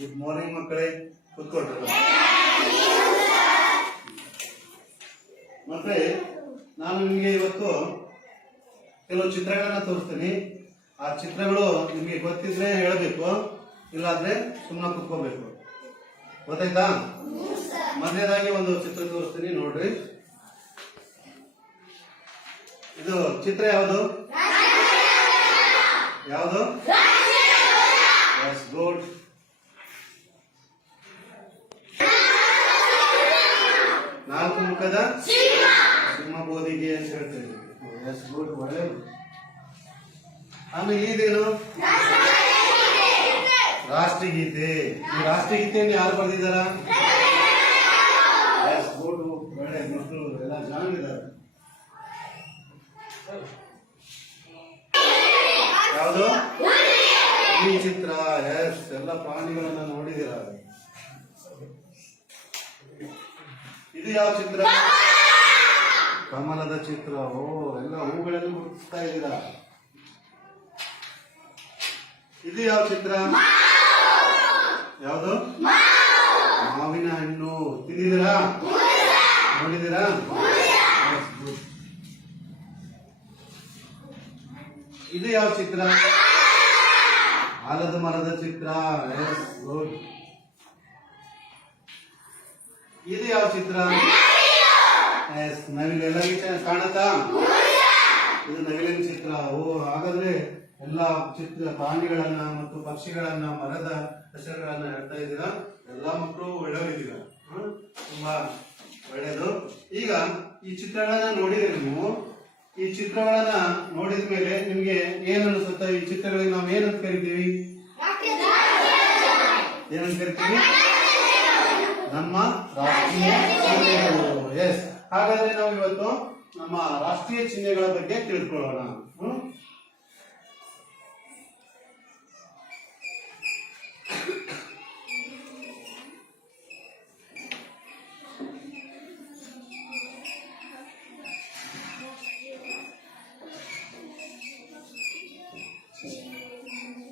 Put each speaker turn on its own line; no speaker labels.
Good morning ಮಕ್ಕಳೇ ಕೂತ್ಕೊಳ್ರಿ. ಮತ್ತೆ ನಾನು ನಿಮಗೆ ಇವತ್ತು ಕೆಲವು ಚಿತ್ರಗಳನ್ನ ತೋರಿಸ್ತೀನಿ. ಆ ಚಿತ್ರಗಳು ನಿಮಗೆ ಗೊತ್ತಿದ್ರೆ ಹೇಳಬೇಕು ಇಲ್ಲಾಂದ್ರೆ ಸುಮ್ಮನೆ ಕುತ್ಕೋಬೇಕು. ಗೊತ್ತಾಯ್ತಾ? ಮೊದಲನೇದಾಗಿ ಒಂದು ಚಿತ್ರ ತೋರಿಸ್ತೀನಿ ನೋಡ್ರಿ. ಇದು ಚಿತ್ರ ಯಾವುದು? ಯಾವುದು? ಗುಡ್ ನಾಲ್ಕು ಮುಖದ ಸಿಂಹ. ಬೋಧಿಗೆ ಅಂತ ಹೇಳ್ತೇವೆ ಎಸ್ ಗುಡ್ ಒಳ್ಳೆಯದು ಆಮೇಲೆ ಇದೇನು ರಾಷ್ಟ್ರಗೀತೆ. ಈ ರಾಷ್ಟ್ರಗೀತೆಯನ್ನು ಯಾರು ಬರೆದಿದ್ದಾರ? ಎಸ್ ಗುಡ್ ಒಳ್ಳೆ ಮಕ್ಕಳು ಎಲ್ಲ ಚೆನ್ನಾಗಿದ್ದಾರೆ ಯಾವುದು? ಈ ಚಿತ್ರ. ಎಸ್ ಎಲ್ಲ ಪ್ರಾಣಿಗಳನ್ನ ನೋಡಿದಿರ ಇದು ಯಾವ ಚಿತ್ರ? ಕಮಲದ ಚಿತ್ರ. ಓ ಎಲ್ಲ ಹೂಗಳನ್ನು ಗುರುತಿಸ್ತಾ ಇದ್ದೀರಾ? ಇದು ಯಾವ ಚಿತ್ರ? ಯಾವುದು? ಮಾವಿನ ಹಣ್ಣು. ತಿಂದಿದ್ದೀರಾ? ನೋಡಿದ್ದೀರಾ? ಇದು ಯಾವ ಚಿತ್ರ? ಆಲದ ಮರದ ಚಿತ್ರ. ಎಸ್ ಗುಡ್ ಇದು ಯಾವ ಚಿತ್ರ? ಎಸ್ ನವಿಲು. ಎಲ್ಲರಿಗೆ ಚೆನ್ನಾಗಿ ಕಾಣುತ್ತಾ? ಇದು ನವಿಲಿನ ಚಿತ್ರ. ಓ ಹಾಗಾದ್ರೆ ಎಲ್ಲ ಚಿತ್ರ ಪ್ರಾಣಿಗಳನ್ನ ಮತ್ತು ಪಕ್ಷಿಗಳನ್ನ ಮರದ ಹೆಸರುಗಳನ್ನ ಹೇಳ್ತಾ ಇದ್ದೀರಾ? ಎಲ್ಲಾ ಮಕ್ಕಳು ಒಳ್ಳೆಯವರಿದ್ದೀರಾ? ತುಂಬಾ ಒಳ್ಳೆಯದು. ಈಗ ಈ ಚಿತ್ರಗಳನ್ನ ನೋಡಿದ್ರೆ ನೀವು ಈ ಚಿತ್ರಗಳನ್ನ ನೋಡಿದ ಮೇಲೆ ನಿಮ್ಗೆ ಏನ್ ಅನಿಸುತ್ತೆ? ಈ ಚಿತ್ರಗಳಿಗೆ ನಾವು ಏನಂತ ಕರಿತೀವಿ? ಏನಂತ ಕರಿತೀವಿ? ನಮ್ಮ ರಾಷ್ಟ್ರೀಯ ಚಿಹ್ನೆಗಳು. ಎಸ್ ಹಾಗಾದ್ರೆ ನಾವು ಇವತ್ತು ನಮ್ಮ ರಾಷ್ಟ್ರೀಯ ಚಿಹ್ನೆಗಳ ಬಗ್ಗೆ ತಿಳ್ಕೊಳ್ಳೋಣ. Thank.